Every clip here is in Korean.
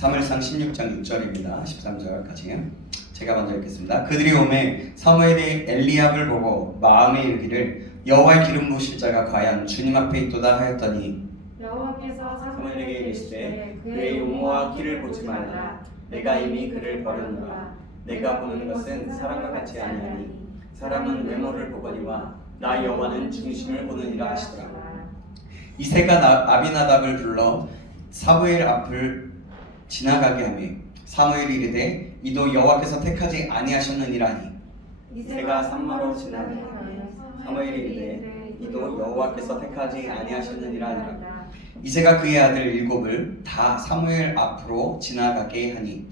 사무엘상 16장 6절입니다. 13절까지 제가 먼저 읽겠습니다. 그들이 오매 사무엘이 엘리압을 보고 마음에 이르기를 여호와의 기름 부으실 자가 과연 주님 앞에 있도다 하였더니 여호와께서 사무엘에게 이르시되 그의 용모와 키를 보지 말라. 내가 이미 그를 버렸노라. 내가 보는 것은 사람과 같이 아니하니 사람은 외모를 보거니와 나 여호와는 중심을 보느니라 하시더라. 이새가 아비나답을 불러 사무엘 앞을 지나가게 하며 사무엘이 이르되 이도 여호와께서 택하지 아니하셨느니라니. 이새가 산마로 지나가게 하며 사무엘이 이르되 이도 여호와께서 택하지 아니하셨느니라 하니라. 이새가 그의 아들 일곱을 다 사무엘 앞으로 지나가게 하니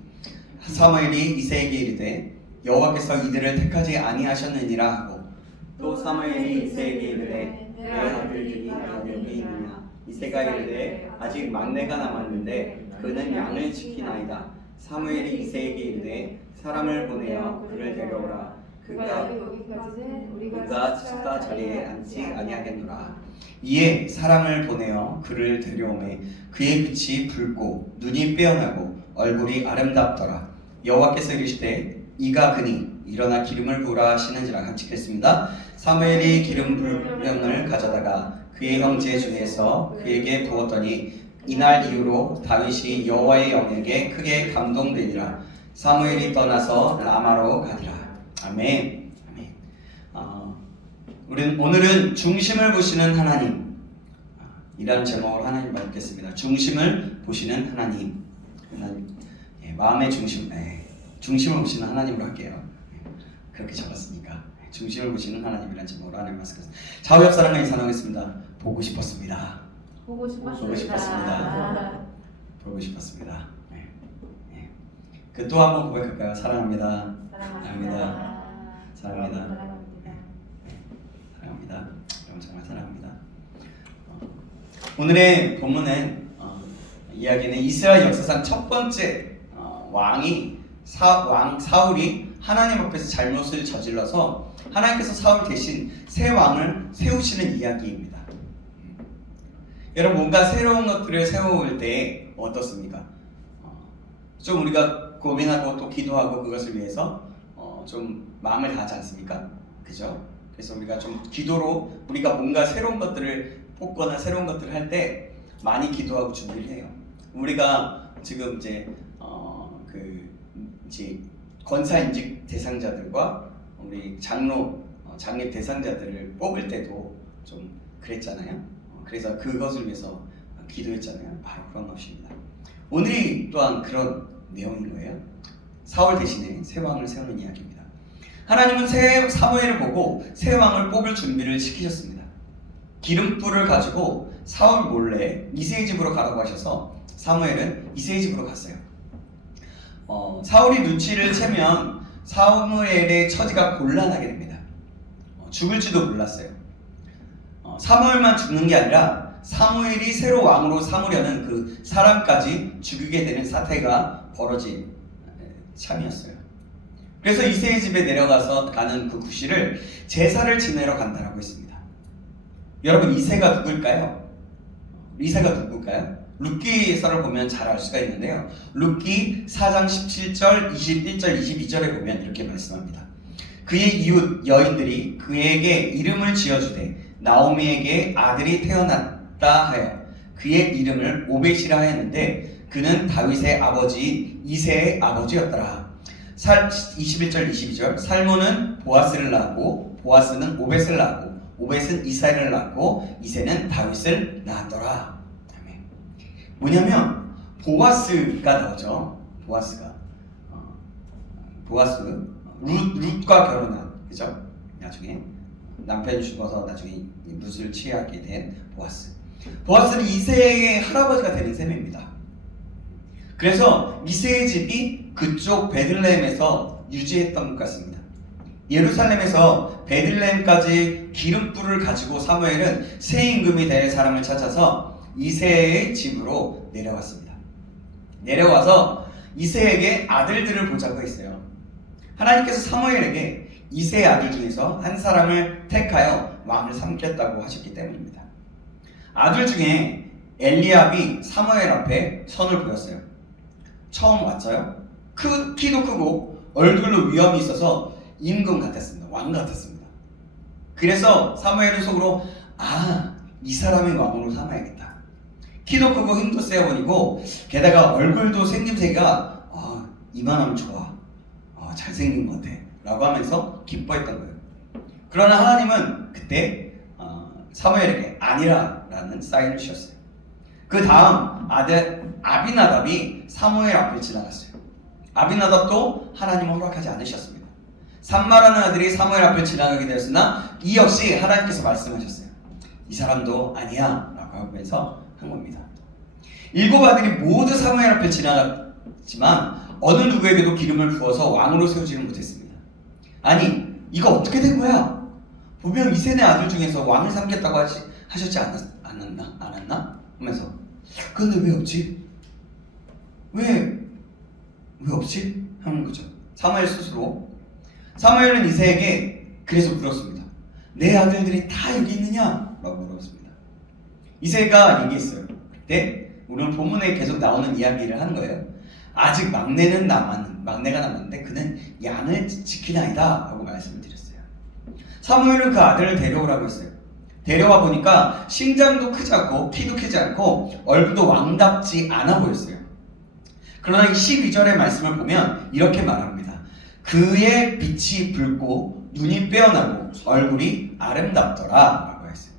사무엘이 이새에게 이르되 여호와께서 이들을 택하지 아니하셨느니라 하고 또 사무엘이 이새에게 이르되 내 아들들이 여기 있느냐. 이새가 이르되 아직 막내가 남았는데 그는 양을 지키나이다. 사무엘이 이새에게 이르되 사람을 보내어 그를 데려오라. 그가 숫가 자리에 앉지 아니하겠노라. 이에 사람을 보내어 그를 데려오매 그의 빛이 붉고 눈이 빼어나고 얼굴이 아름답더라. 여호와께서 이르시되 이가 그니 일어나 기름을 부으라 하시는지라. 같이 읽겠습니다. 사무엘이 기름 불병을 가져다가 그의 형제 중에서 그에게 부었더니 이날 이후로 다윗이 여호와의 영에게 크게 감동되니라. 사무엘이 떠나서 라마로 가니라. 아멘. 아멘. 오늘은 중심을 보시는 하나님 이라는 제목으로 하나님 읽겠습니다. 중심을 보시는 하나님. 마음의 중심, 중심을 보시는 하나님으로 할게요. 그렇게 적었으니까 중심을 보시는 하나님이라는 제목으로 하나님 말씀하셨습니다. 좌우 옆 사람과 인사하겠습니다. 보고 싶었습니다. 보고 싶었습니다. 보고 싶었습니다. 또 한번 고백할까요? 사랑합니다. 사랑합니다. 사랑합니다. 사랑합니다. 여러분 정말 사랑합니다. 오늘의 본문의 이야기는 이스라엘 역사상 첫 번째 왕이 왕 사울이 하나님 앞에서 잘못을 저질러서 하나님께서 사울 대신 새 왕을 세우시는 이야기입니다. 여러분 뭔가 새로운 것들을 세워올 때 어떻습니까? 좀 우리가 고민하고 또 기도하고 그것을 위해서 좀 마음을 다하지 않습니까? 그죠? 그래서 우리가 좀 기도로 우리가 뭔가 새로운 것들을 뽑거나 새로운 것들을 할 때 많이 기도하고 준비를 해요. 우리가 지금 이제 권사인직 대상자들과 우리 장립 대상자들을 뽑을 때도 좀 그랬잖아요. 그래서 그것을 위해서 기도했잖아요. 바로 그런 것입니다. 오늘이 또한 그런 내용인 거예요. 사울 대신에 새 왕을 세우는 이야기입니다. 하나님은 새 사무엘을 보고 새 왕을 뽑을 준비를 시키셨습니다. 기름불을 가지고 사울 몰래 이새의 집으로 가라고 하셔서 사무엘은 이새의 집으로 갔어요. 사울이 눈치를 채면 사무엘의 처지가 곤란하게 됩니다. 죽을지도 몰랐어요. 사무엘만 죽는 게 아니라 사무엘이 새로 왕으로 삼으려는 그 사람까지 죽이게 되는 사태가 벌어진 참이었어요. 그래서 이새의 집에 내려가서 가는 그 구실을 제사를 지내러 간다라고 했습니다. 여러분 이새가 누굴까요? 이새가 누굴까요? 룻기서를 보면 잘 알 수가 있는데요. 룻기 4장 17절, 21절, 22절에 보면 이렇게 말씀합니다. 그의 이웃 여인들이 그에게 이름을 지어주되 나오미에게 아들이 태어났다 하여 그의 이름을 오벳이라 하였는데 그는 다윗의 아버지 이새의 아버지였더라. 21절 22절 살몬은 보아스를 낳고 보아스는 오벳을 낳고 오벳은 이사를 낳고 이새는 다윗을 낳았더라. 뭐냐면 보아스가 나오죠. 룻과 결혼한, 그죠? 나중에 남편이 죽어서 나중에 룻을 취하게 된 보아스는 이새의 할아버지가 되는 셈입니다. 그래서 이새의 집이 그쪽 베들레헴에서 유지했던 것 같습니다. 예루살렘에서 베들레헴까지 기름불을 가지고 사무엘은 새 임금이 될 사람을 찾아서 이새의 집으로 내려왔습니다. 내려와서 이새에게 아들들을 보자고 했어요. 하나님께서 사무엘에게 이새의 아들 중에서 한 사람을 택하여 왕을 삼겠다고 하셨기 때문입니다. 아들 중에 엘리압이 사무엘 앞에 선을 보였어요. 처음 왔어요. 키도 크고 얼굴로 위엄이 있어서 임금 같았습니다. 왕 같았습니다. 그래서 사무엘은 속으로 이 사람이 왕으로 삼아야겠다. 키도 크고 힘도 세 보이고 게다가 얼굴도 생김새가 이만하면 좋아. 잘생긴 것 같아. 라고 하면서 기뻐했던 거예요. 그러나 하나님은 그때 사무엘에게 아니라 라는 사인을 주셨어요. 그 다음 아들 아비나답이 사무엘 앞을 지나갔어요. 아비나답도 하나님은 허락하지 않으셨습니다. 삼마라는 아들이 사무엘 앞을 지나가게 되었으나 이 역시 하나님께서 말씀하셨어요. 이 사람도 아니야 라고 하면서 한 겁니다. 7 아들이 모두 사무엘 앞을 지나갔지만 어느 누구에게도 기름을 부어서 왕으로 세우지는 못했습니다. 아니 이거 어떻게 된 거야? 분명 이세네 아들 중에서 왕을 삼겠다고 하셨지 않았나? 하면서 그런데 왜 없지? 왜 없지? 하는 거죠. 사무엘 스스로. 사무엘은 이새에게 그래서 물었습니다. 내 아들들이 다 여기 있느냐? 라고 물었습니다. 이새가 얘기했어요. 그때 우리는 본문에 계속 나오는 이야기를 하는 거예요. 아직 막내가 남았는데 그는 양을 지키나이다 라고 말씀을 드렸어요. 사무엘은 그 아들을 데려오라고 했어요. 데려와 보니까 신장도 크지 않고 키도 크지 않고 얼굴도 왕답지 않아 보였어요. 그러나 이 12절의 말씀을 보면 이렇게 말합니다. 그의 빛이 붉고 눈이 빼어나고 얼굴이 아름답더라 라고 했어요.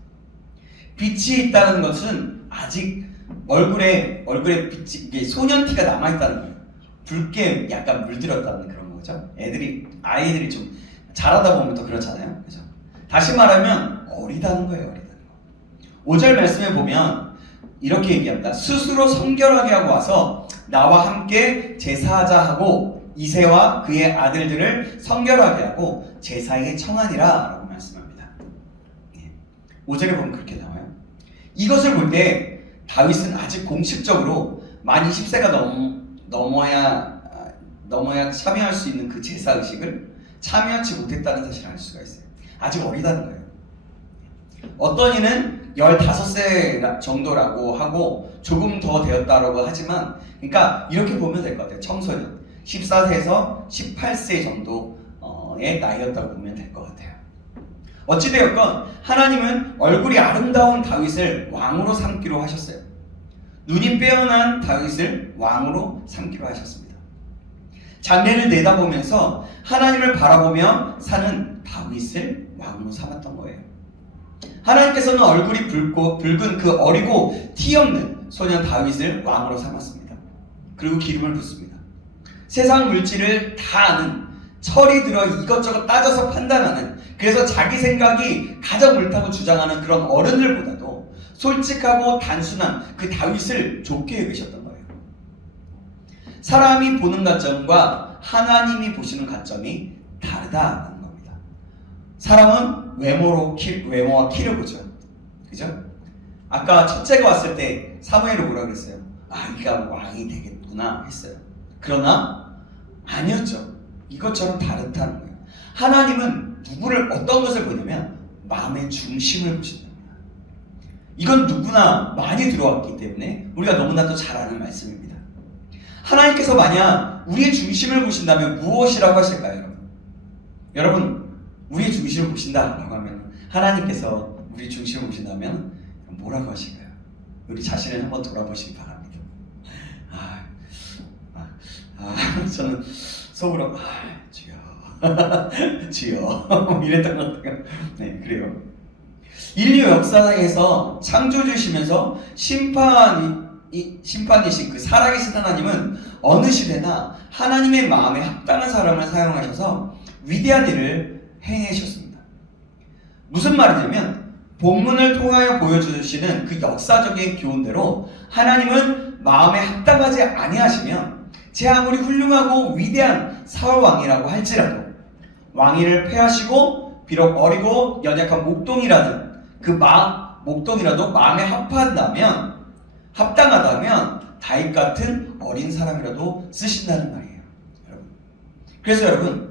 빛이 있다는 것은 아직 얼굴에 빛이 이게 소년티가 남아있다는 거예요. 붉게 약간 물들었다는 그런 거죠. 아이들이 좀 자라다 보면 또 그렇잖아요. 그죠? 다시 말하면 어리다는 거예요. 어리다는 거. 5절 말씀에 보면 이렇게 얘기합니다. 스스로 성결하게 하고 와서 나와 함께 제사하자 하고 이새와 그의 아들들을 성결하게 하고 제사에게 청하니라 라고 말씀합니다. 5절에 보면 그렇게 나와요. 이것을 볼 때 다윗은 아직 공식적으로 만 20세가 넘어야 참여할 수 있는 그 제사 의식을 참여하지 못했다는 사실을 알 수가 있어요. 아직 어리다는 거예요. 어떤 이는 15세 정도라고 하고 조금 더 되었다라고 하지만 그러니까 이렇게 보면 될 것 같아요. 청소년 14세에서 18세 정도의 나이였다고 보면 될 것 같아요. 어찌되었건 하나님은 얼굴이 아름다운 다윗을 왕으로 삼기로 하셨어요. 눈이 빼어난 다윗을 왕으로 삼기로 하셨습니다. 장래를 내다보면서 하나님을 바라보며 사는 다윗을 왕으로 삼았던 거예요. 하나님께서는 얼굴이 붉은 그 어리고 티 없는 소년 다윗을 왕으로 삼았습니다. 그리고 기름을 붓습니다. 세상 물질을 다 아는, 철이 들어 이것저것 따져서 판단하는, 그래서 자기 생각이 가장 옳다고 주장하는 그런 어른들보다도 솔직하고 단순한 그 다윗을 좋게 여기셨던 거예요. 사람이 보는 관점과 하나님이 보시는 관점이 다르다는 겁니다. 사람은 외모와 키를 보죠. 그죠? 아까 첫째가 왔을 때 사무엘이 뭐라 그랬어요? 네가 왕이 되겠구나 했어요. 그러나 아니었죠. 이것처럼 다르다는 거예요. 하나님은 누구를 어떤 것을 보냐면 마음의 중심을 보신답니다. 이건 누구나 많이 들어왔기 때문에 우리가 너무나도 잘 아는 말씀입니다. 하나님께서 만약 우리의 중심을 보신다면 무엇이라고 하실까요, 여러분? 여러분, 우리의 중심을 보신다라고 하면 하나님께서 우리 중심을 보신다면 뭐라고 하실까요? 우리 자신을 한번 돌아보시기 바랍니다. 저는 속으로 주여 이랬던 것 같아요. 네, 그래요. 인류 역사에서 창조주시면서 심판이신 그 살아계신 하나님은 어느 시대나 하나님의 마음에 합당한 사람을 사용하셔서 위대한 일을 행하셨습니다. 무슨 말이냐면 본문을 통하여 보여주시는 그 역사적인 교훈대로 하나님은 마음에 합당하지 아니하시면 제 아무리 훌륭하고 위대한 사울 왕이라고 할지라도 왕위를 폐하시고 비록 어리고 연약한 목동이라는 그 목동이라도 마음에 합당하다면 다윗 같은 어린 사람이라도 쓰신다는 말이에요, 여러분. 그래서 여러분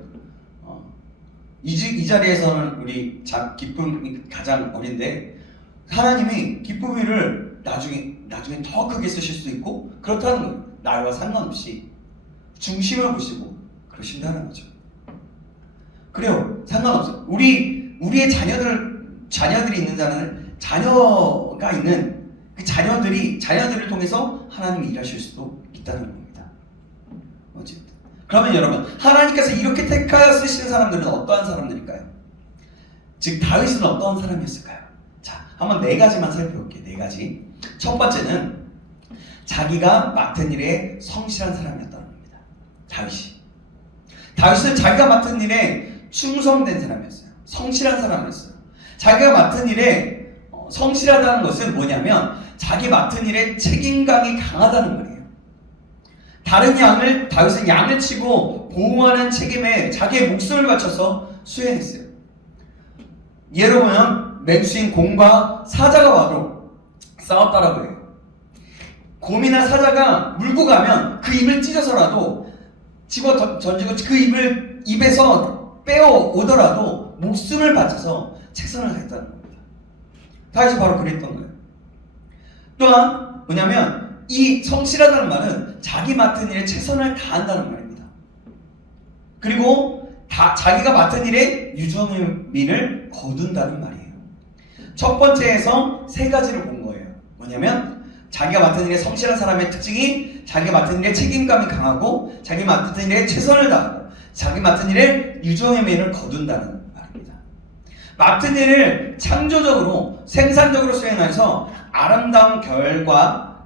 이 자리에서는 우리 기쁨이 가장 어린데 하나님이 기쁨이를 그거를 나중에 더 크게 쓰실 수도 있고 그렇다는 거예요. 나이와 상관없이 중심을 보시고 그러신다는 거죠. 그래요. 상관없어요. 우리의 자녀들이 있는 자녀가 있는 그 자녀들을 통해서 하나님이 일하실 수도 있다는 겁니다. 어쨌든 그러면 여러분, 하나님께서 이렇게 택하여 쓰시는 사람들은 어떠한 사람들일까요? 즉 다윗은 어떠한 사람이었을까요? 자, 한번 4가지만 살펴볼게요. 4가지. 첫 번째는 자기가 맡은 일에 성실한 사람이었다는 겁니다. 다윗은 자기가 맡은 일에 충성된 사람이었어요. 성실한 사람이었어요. 자기가 맡은 일에 성실하다는 것은 뭐냐면 자기 맡은 일에 책임감이 강하다는 말이에요. 다윗은 양을 치고 보호하는 책임에 자기의 목숨을 바쳐서 수행했어요. 예를 보면 맹수인 곰과 사자가 와도 싸웠다라고 해요. 곰이나 사자가 물고 가면 그 입을 찢어서라도 집어 던지고 그 입을 입에서 빼어 오더라도 목숨을 바쳐서 최선을 다했다는 겁니다. 다윗이 바로 그랬던 거예요. 또한 뭐냐면 이 성실하다는 말은 자기 맡은 일에 최선을 다한다는 말입니다. 그리고 자기가 맡은 일에 유종의미를 거둔다는 말이에요. 첫 번째에서 3가지를 본 거예요. 뭐냐면 자기가 맡은 일에 성실한 사람의 특징이 자기가 맡은 일에 책임감이 강하고 자기 맡은 일에 최선을 다하고 자기 맡은 일에 유종의미를 거둔다는 말입니다. 맡은 일을 창조적으로 생산적으로 수행해서 아름다운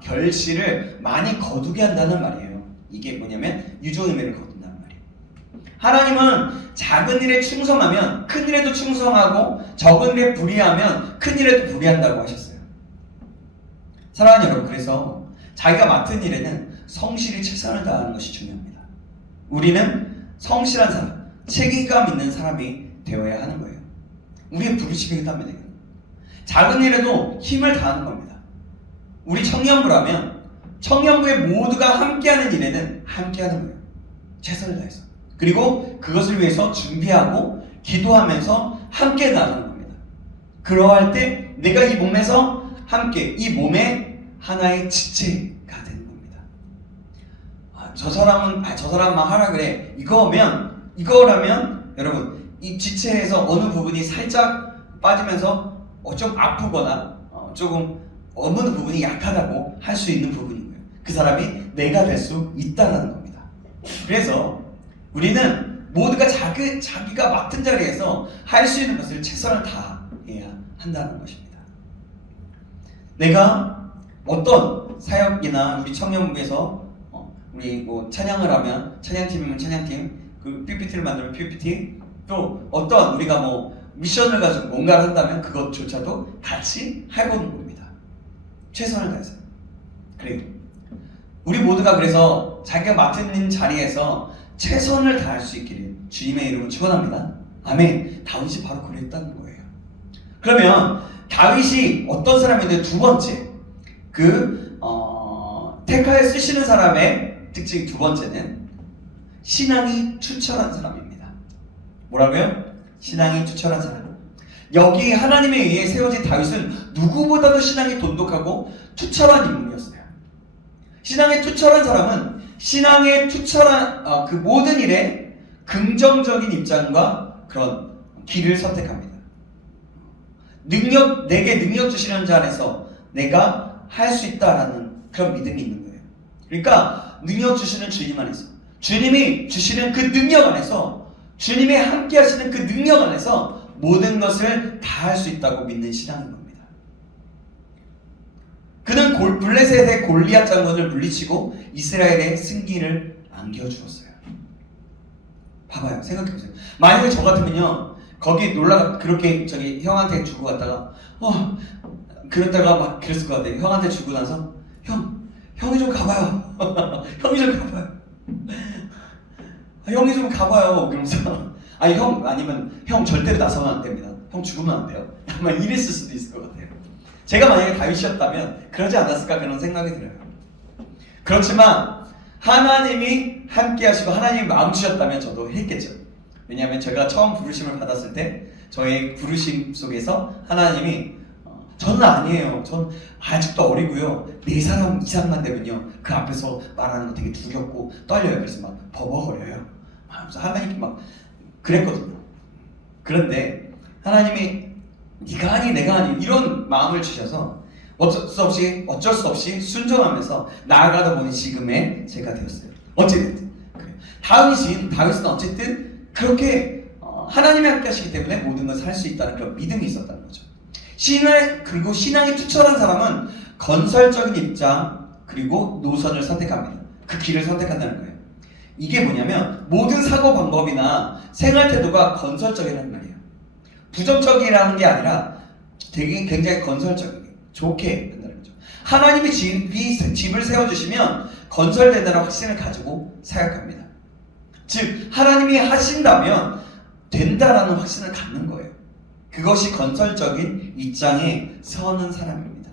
결실을 많이 거두게 한다는 말이에요. 이게 뭐냐면 유종의미를 거둔다는 말이에요. 하나님은 작은 일에 충성하면 큰 일에도 충성하고 적은 일에 불의하면 큰 일에도 불의한다고 하셨어요. 사랑하는 여러분, 그래서 자기가 맡은 일에는 성실히 최선을 다하는 것이 중요합니다. 우리는 성실한 사람, 책임감 있는 사람이 되어야 하는 거예요. 우리의 부르심이기도 합니다. 작은 일에도 힘을 다하는 겁니다. 우리 청년부라면 청년부의 모두가 함께하는 일에는 함께하는 거예요. 최선을 다해서. 그리고 그것을 위해서 준비하고 기도하면서 함께 나가는 겁니다. 그러할 때 내가 이 몸에서 함께 이 몸의 하나의 지체가 되는 겁니다. 저 사람만 하라 그래. 이거라면 여러분, 이 지체에서 어느 부분이 살짝 빠지면서 좀 아프거나 조금 어느 부분이 약하다고 할 수 있는 부분인 거예요. 그 사람이 내가 될 수 있다는 겁니다. 그래서 우리는 모두가 자기가 맡은 자리에서 할 수 있는 것을 최선을 다해야 한다는 것입니다. 내가 어떤 사역이나 우리 청년부에서 우리 뭐 찬양을 하면 찬양팀이면 찬양팀, 그 PPT를 만들면 PPT, 또 어떤 우리가 뭐 미션을 가지고 뭔가를 한다면 그것조차도 같이 해보는 겁니다. 최선을 다해서. 그래요. 우리 모두가 그래서 자기가 맡은 자리에서 최선을 다할 수 있기를 주님의 이름으로 축원합니다. 아멘. 다윗이 바로 그랬다는 거예요. 그러면 다윗이 어떤 사람인데, 두 번째, 택하여 쓰시는 사람의 특징 두 번째는 신앙이 투철한 사람입니다. 뭐라고요? 신앙이 투철한 사람. 여기 하나님에 의해 세워진 다윗은 누구보다도 신앙이 돈독하고 투철한 인물이었어요. 신앙에 투철한 사람은 신앙에 투철한 그 모든 일에 긍정적인 입장과 그런 길을 선택합니다. 내게 능력 주시는 자 안에서 내가 할 수 있다라는 그런 믿음이 있는 거예요. 그러니까 능력 주시는 주님 안에서, 주님이 주시는 그 능력 안에서, 주님이 함께 하시는 그 능력 안에서 모든 것을 다 할 수 있다고 믿는 신앙인 겁니다. 그는 블레셋의 골리앗 장군을 물리치고 이스라엘의 승기를 안겨주었어요. 봐봐요. 생각해보세요. 만약에 저 같으면요, 거기 그렇게 형한테 주고 갔다가 그랬다가 막 그랬을 것 같아요. 형한테 주고 나서 형이 좀 가봐요. 형이 좀 가봐요. 형이 좀 가봐요. 그러면서 아니면 형 절대로 나서면 안 됩니다. 형 죽으면 안 돼요. 아마 이랬을 수도 있을 것 같아요. 제가 만약에 다윗이었다면 그러지 않았을까 그런 생각이 들어요. 그렇지만 하나님이 함께 하시고 하나님이 마음 주셨다면 저도 했겠죠. 왜냐하면 제가 처음 부르심을 받았을 때 저의 부르심 속에서 하나님이 저는 아니에요. 전 아직도 어리고요. 4사람 이상만 되면요. 그 앞에서 말하는 거 되게 두렵고 떨려요. 그래서 막 버벅거려요. 그래서 하나님께 막 그랬거든요. 그런데 하나님이 네가 아니 내가 아니 이런 마음을 주셔서 어쩔 수 없이 순종하면서 나아가다 보니 지금의 제가 되었어요. 어찌됐든 그래요. 다윗은 어쨌든 그렇게 하나님이 함께 하시기 때문에 모든 것을 할 수 있다는 그런 믿음이 있었다는 거죠. 그리고 신앙이 투철한 사람은 건설적인 입장 그리고 노선을 선택합니다. 그 길을 선택한다는 거예요. 이게 뭐냐면 모든 사고 방법이나 생활 태도가 건설적이라는 말이에요. 부정적이라는 게 아니라 되게 굉장히 건설적이게 좋게 된다는 거죠. 하나님이 집을 세워주시면 건설된다는 확신을 가지고 생각합니다. 즉 하나님이 하신다면 된다라는 확신을 갖는 거예요. 그것이 건설적인 입장에 서는 사람입니다.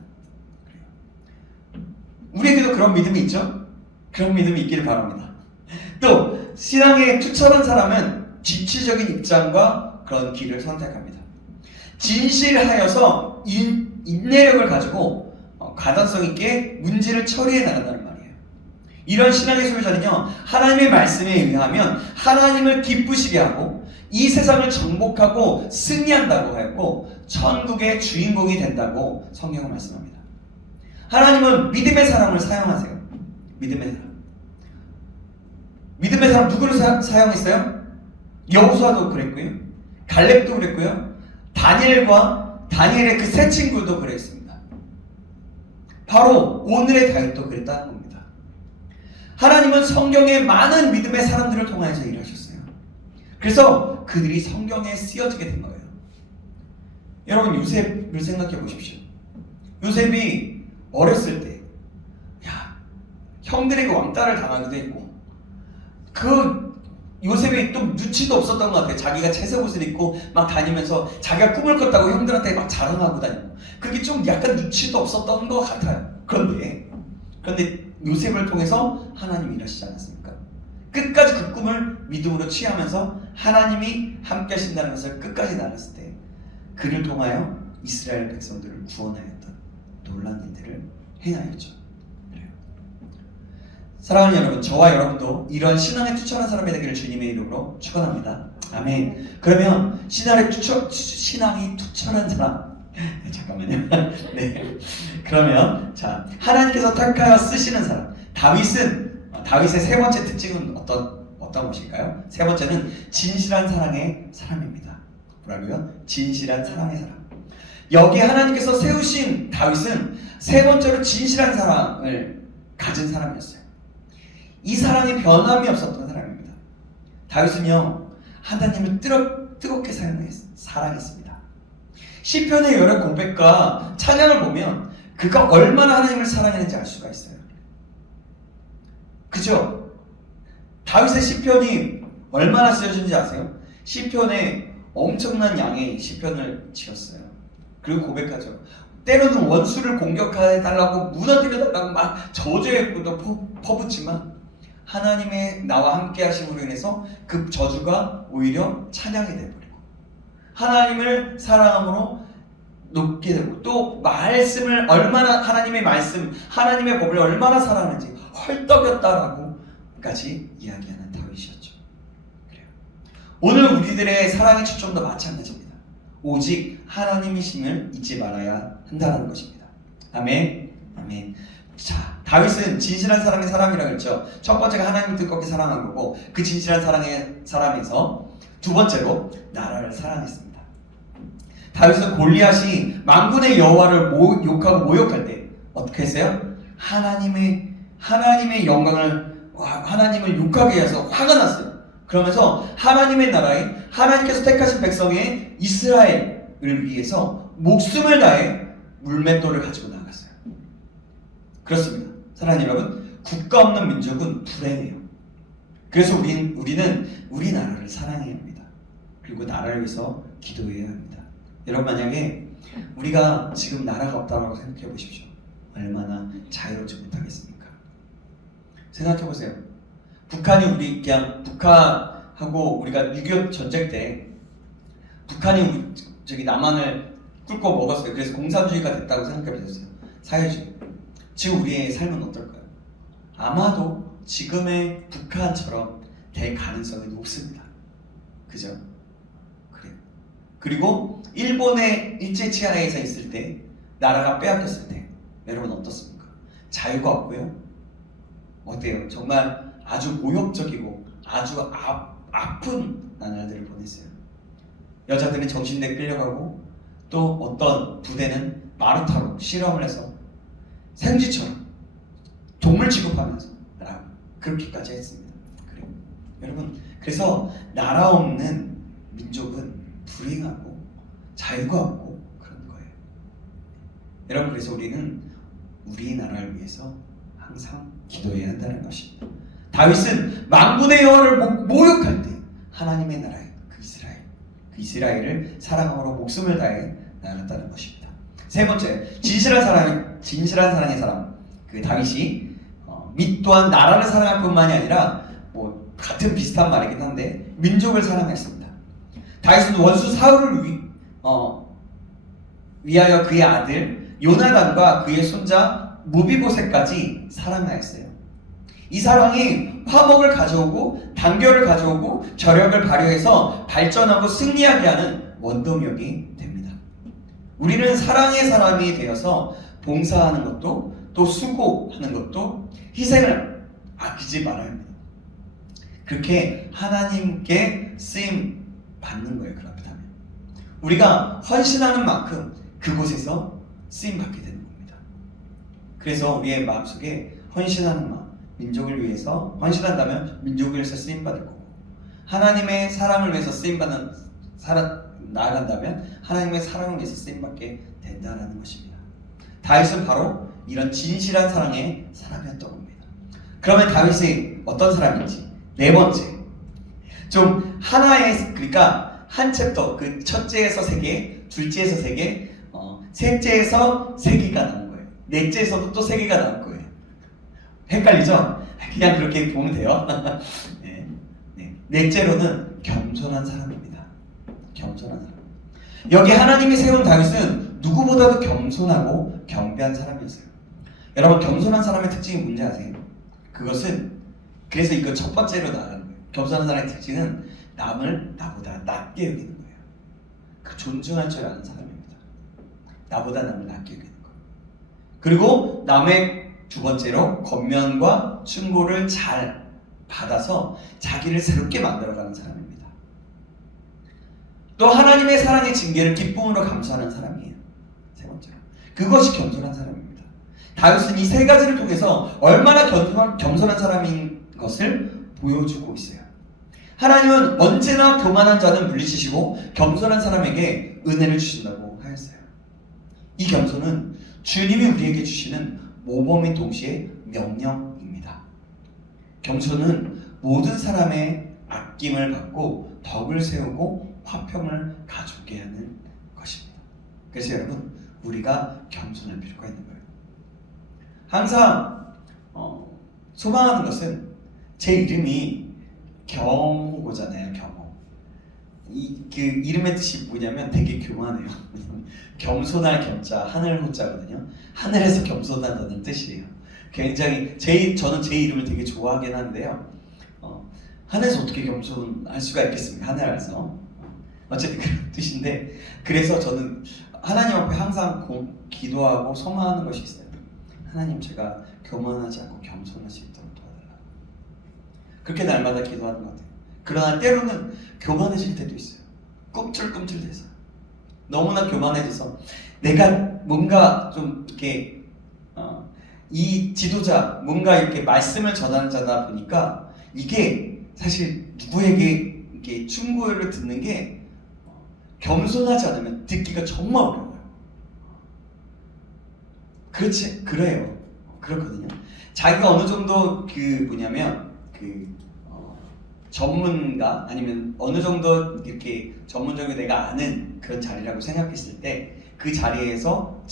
우리에게도 그런 믿음이 있죠? 그런 믿음이 있기를 바랍니다. 또 신앙에 투철한 사람은 진취적인 입장과 그런 길을 선택합니다. 진실하여서 인내력을 가지고 가단성 있게 문제를 처리해 나간다는 말이에요. 이런 신앙의 소유자는요, 하나님의 말씀에 의하면 하나님을 기쁘시게 하고 이 세상을 정복하고 승리한다고 하였고 천국의 주인공이 된다고 성경은 말씀합니다. 하나님은 믿음의 사람을 사용하세요. 믿음의 사람 누구를 사용했어요? 여호수아도 그랬고요. 갈렙도 그랬고요. 다니엘의 그 세 친구도 그랬습니다. 바로 오늘의 다윗도 그랬다는 겁니다. 하나님은 성경에 많은 믿음의 사람들을 통해서 일하셨어요. 그래서 그들이 성경에 쓰여지게 된 거예요. 여러분 요셉을 생각해 보십시오. 요셉이 어렸을 때 형들에게 왕따를 당하기도 했고 그 요셉이 또 눈치도 없었던 것 같아요. 자기가 채색 옷을 입고 막 다니면서 자기가 꿈을 꿨다고 형들한테 막 자랑하고 다니고 그게 좀 약간 눈치도 없었던 것 같아요. 그런데 요셉을 통해서 하나님이 일하시지 않았습니까? 끝까지 그 꿈을 믿음으로 취하면서 하나님이 함께 하신다는 것을 끝까지 나눴을 때 그를 통하여 이스라엘 백성들을 구원하였던 놀라운 일들을 행하였죠. 그래요. 사랑하는 여러분, 저와 여러분도 이런 신앙에 투철한 사람이 되기를 주님의 이름으로 축원합니다. 아멘. 그러면 신앙이 투철한 사람 잠깐만요. 네. 그러면 자 하나님께서 택하여 쓰시는 사람 다윗의 세 번째 특징은 어떤 것일까요? 세 번째는 진실한 사랑의 사람입니다. 뭐라고요? 진실한 사랑의 사람. 여기 하나님께서 세우신 다윗은 세 번째로 진실한 사랑을 가진 사람이었어요. 이 사랑이 변함이 없었던 사람입니다. 다윗은요 하나님을 뜨겁게 사랑했습니다. 시편의 여러 고백과 찬양을 보면 그가 얼마나 하나님을 사랑했는지 알 수가 있어요. 그죠? 다윗의 시편이 얼마나 쓰여진지 아세요? 시편에 엄청난 양의 시편을 지었어요. 그리고 고백하죠. 때로는 원수를 공격해달라고 무너뜨려달라고 막 저주했고도 퍼붓지만 하나님의 나와 함께 하심으로 인해서 그 저주가 오히려 찬양이 되어버리고 하나님을 사랑함으로 높게 되고 또 말씀을 얼마나 하나님의 말씀 하나님의 법을 얼마나 사랑하는지 헐떡였다라고까지 이야기하는 다윗이었죠. 그래요. 오늘 우리들의 사랑의 초점도 마찬가지입니다. 오직 하나님이심을 잊지 말아야 한다는 것입니다. 아멘. 아멘. 자, 다윗은 진실한 사랑의 사람이라고 했죠. 첫 번째가 하나님을 뜨겁게 사랑한 거고 그 진실한 사랑의 사람에서 두 번째로 나라를 사랑했습니다. 다윗은 골리앗이 만군의 여호와를 욕하고 모욕할 때 어떻게 했어요? 하나님의 영광을 하나님을 욕하게 해서 화가 났어요. 그러면서 하나님의 나라에 하나님께서 택하신 백성의 이스라엘을 위해서 목숨을 다해 물맷돌을 가지고 나갔어요. 그렇습니다. 사랑하는 여러분, 국가 없는 민족은 불행해요. 그래서 우리는 우리 나라를 사랑해야 합니다. 그리고 나라를 위해서 기도해야 합니다. 여러분 만약에 우리가 지금 나라가 없다고 생각해 보십시오. 얼마나 자유롭지 못하겠습니까? 생각해 보세요. 북한하고 우리가 6.25 전쟁 때 북한이 저기 남한을 뚫고 먹었어요. 그래서 공산주의가 됐다고 생각해 보세요. 사회주의. 지금 우리의 삶은 어떨까요? 아마도 지금의 북한처럼 될 가능성이 높습니다. 그죠? 그래요. 그리고 일본의 일제치하에서 있을 때, 나라가 빼앗겼을 때 여러분 어떻습니까? 자유가 없고요. 어때요? 정말 아주 모욕적이고 아주 아픈 나날들을 보냈어요. 여자들은 정신대 끌려가고, 또 어떤 부대는 마루타로 실험을 해서 생쥐처럼 동물 취급하면서 그렇게까지 했습니다. 그래요. 여러분, 그래서 나라 없는 민족은 불행하고 자유가 없고 그런 거예요. 여러분, 그래서 우리는 우리나라를 위해서 항상 기도해야 한다는 것입니다. 다윗은 만군의 여호와를 모욕할 때 하나님의 나라에 그 이스라엘을 사랑함으로 목숨을 다해 나아갔다는 것입니다. 세 번째, 진실한 사랑의 사람, 그 다윗이 및 또한 나라를 사랑할 뿐만이 아니라 뭐 같은 비슷한 말이긴 한데 민족을 사랑했습니다. 다윗은 원수 사울을 위하여 그의 아들 요나단과 그의 손자 무비보셋까지 사랑하였어요. 이 사랑이 화목을 가져오고 단결을 가져오고 저력을 발휘해서 발전하고 승리하게 하는 원동력이 됩니다. 우리는 사랑의 사람이 되어서 봉사하는 것도, 또 수고하는 것도, 희생을 아끼지 말아야 합니다. 그렇게 하나님께 쓰임 받는 거예요. 그렇다면 우리가 헌신하는 만큼 그곳에서 쓰임 받게 되는 겁니다. 그래서 우리의 마음속에 헌신하는 마음, 민족을 위해서 헌신한다면 민족을 위해서 쓰임 받을 거고, 하나님의 사랑을 위해서 쓰임 받는 나아간다면 하나님의 사랑을 위해서 쓰임 받게 된다는 것입니다. 다윗은 바로 이런 진실한 사랑의 사람이었던 겁니다. 그러면 다윗이 어떤 사람인지, 네 번째, 좀 하나의, 그러니까 한 챕터, 그 첫째에서 3개, 둘째에서 3개, 셋째에서 3개가 나온 거예요. 넷째에서도 또 3개가 나올 거예요. 헷갈리죠? 그냥 그렇게 보면 돼요. 네. 넷째로는 겸손한 사람입니다. 겸손한 사람. 여기 하나님이 세운 다윗은 누구보다도 겸손하고 경배한 사람이었어요. 여러분, 겸손한 사람의 특징이 뭔지 아세요? 그것은, 그래서 이거 첫 번째로 나가는 거예요. 겸손한 사람의 특징은 남을 나보다 낮게 여기는 거예요. 그 존중할 줄 아는 사람입니다. 나보다 남을 낮게 여기는 거예요. 그리고 남의 두 번째로 권면과 충고를 잘 받아서 자기를 새롭게 만들어가는 사람입니다. 또 하나님의 사랑의 징계를 기쁨으로 감수하는 사람이에요. 세 번째로, 그것이 겸손한 사람입니다. 다윗은 이 3가지를 통해서 얼마나 겸손한 사람인 것을 보여주고 있어요. 하나님은 언제나 교만한 자는 물리치시고 겸손한 사람에게 은혜를 주신다고 하였어요. 이 겸손은 주님이 우리에게 주시는 모범인 동시에 명령입니다. 겸손은 모든 사람의 아낌을 받고 덕을 세우고 화평을 가져오게 하는 것입니다. 그래서 여러분, 우리가 겸손할 필요가 있는 거예요. 항상 소망하는 것은, 제 이름이 경호고잖아요. 경호. 그 이름의 뜻이 뭐냐면 되게 교만해요. 겸손할 겸자, 하늘 호자거든요. 하늘에서 겸손하다는 뜻이에요. 굉장히 저는 제 이름을 되게 좋아하긴 한데요. 하늘에서 어떻게 겸손할 수가 있겠습니까? 하늘에서. 어쨌든 그런 뜻인데, 그래서 저는 하나님 앞에 항상 기도하고 소망하는 것이 있어요. 하나님, 제가 교만하지 않고 겸손할 수 있도록 도와달라. 그렇게 날마다 기도하는 것 같아요. 그러나 때로는 교만해질 때도 있어요. 꿈틀꿈틀대서 너무나 교만해져서 내가 뭔가 좀 이렇게 이 지도자, 뭔가 이렇게 말씀을 전하는 자다 보니까 이게 사실 누구에게 이렇게 충고를 듣는 게 겸손하지 않으면 듣기가 정말 어려워요. 그래요. 그렇거든요. 자기가 어느 정도 전문가, 아니면 어느 정도 이렇게 전문적으로 내가 아는 그런 자리라고 생각했을 때 그 자리에 대해서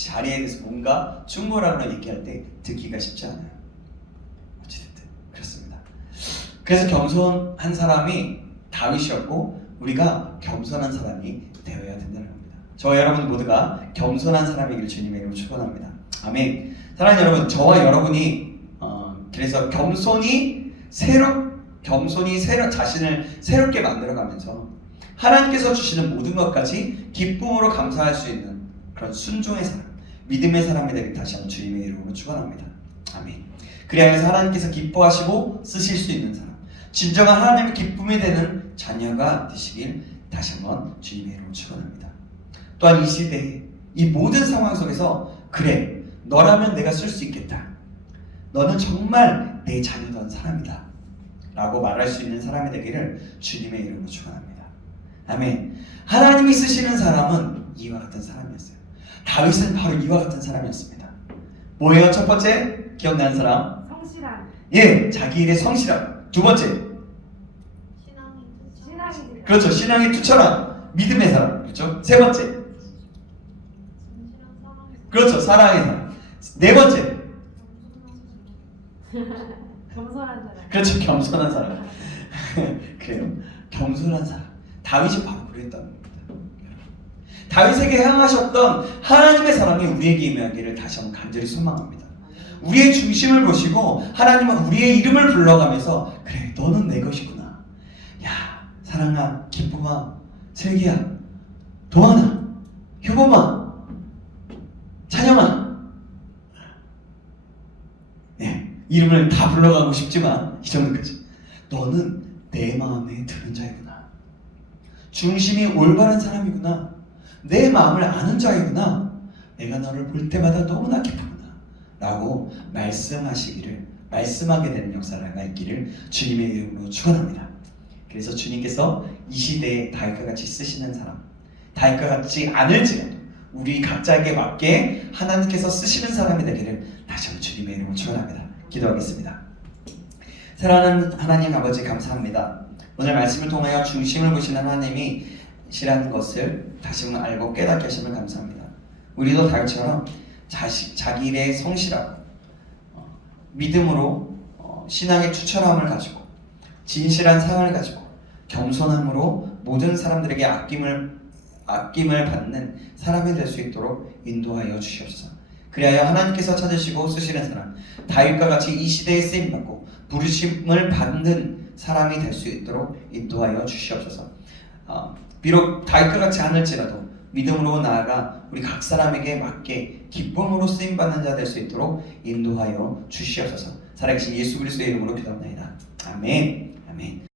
뭔가 충고라고 얘기할 때 듣기가 쉽지 않아요. 어찌됐든 그렇습니다. 그래서 겸손한 사람이 다윗이었고, 우리가 겸손한 사람이 되어야 된다는 겁니다. 저와 여러분 모두가 겸손한 사람이길 주님의 이름으로 축원합니다. 아멘. 사랑하는 여러분, 저와 여러분이 그래서 겸손이 자신을 새롭게 만들어가면서 하나님께서 주시는 모든 것까지 기쁨으로 감사할 수 있는 그런 순종의 사람, 믿음의 사람이 되길 다시 한번 주님의 이름으로 축원합니다. 아멘. 그리하여서 하나님께서 기뻐하시고 쓰실 수 있는 사람, 진정한 하나님의 기쁨이 되는 자녀가 되시길 다시 한번 주님의 이름으로 축원합니다. 또한 이 시대에 이 모든 상황 속에서 그래, 너라면 내가 쓸 수 있겠다. 너는 정말 내 자녀다운 사람이다. 라고 말할 수 있는 사람이 되기를 주님의 이름으로 축원합니다. 아멘. 하나님이 쓰시는 사람은 이와 같은 사람이었어요. 다윗은 바로 이와 같은 사람이었습니다. 뭐예요? 첫 번째, 기억나는 사람? 성실한. 예, 자기 일에 성실함. 두 번째, 신앙이. 그렇죠, 신앙이 투철함. 믿음의 사람. 그렇죠? 세 번째, 그렇죠, 사랑의 사람. 네 번째, 겸손한 사람. 그렇죠, 겸손한 사람. 그래요, 겸손한 사람. 다윗이 바로 그랬다는 겁니다. 다윗에게 향하셨던 하나님의 사랑이 우리에게 임하기를 다시 한번 간절히 소망합니다. 우리의 중심을 보시고 하나님은 우리의 이름을 불러가면서 그래, 너는 내 것이구나. 야, 사랑아, 기쁨아, 슬기야, 도하나, 효범아, 찬영아. 네, 이름을 다 불러가고 싶지만 이 정도까지. 너는 내 마음에 드는 자이구나. 중심이 올바른 사람이구나. 내 마음을 아는 자이구나. 내가 너를 볼 때마다 너무나 기쁘구나. 라고 말씀하게 되는 역사가 있기를 주님의 이름으로 축원합니다. 그래서 주님께서 이 시대에 다윗과 같이 쓰시는 사람, 다윗과 같지 않을지라도 우리 각자에게 맞게 하나님께서 쓰시는 사람이 되기를 다시 한번 주님의 이름으로 축원합니다. 기도하겠습니다. 사랑하는 하나님 아버지, 감사합니다. 오늘 말씀을 통하여 중심을 보시는 하나님이시라는 것을 다시 한번 알고 깨닫게 하심을 감사합니다. 우리도 다윗처럼 자기 일에 성실하고 믿음으로 신앙의 투철함을 가지고 진실한 상을 가지고 겸손함으로 모든 사람들에게 아낌을 받는 사람이 될 수 있도록 인도하여 주시옵소서. 그리하여 하나님께서 찾으시고 쓰시는 사람, 다윗과 같이 이 시대에 쓰임받고 부르심을 받는 사람이 될 수 있도록 인도하여 주시옵소서. 비록 다윗과 같지 않을지라도 믿음으로 나아가 우리 각 사람에게 맞게 기쁨으로 쓰임받는 자 될 수 있도록 인도하여 주시옵소서. 살아계신 예수 그리스도의 이름으로 기도합니다. 아멘. 아멘.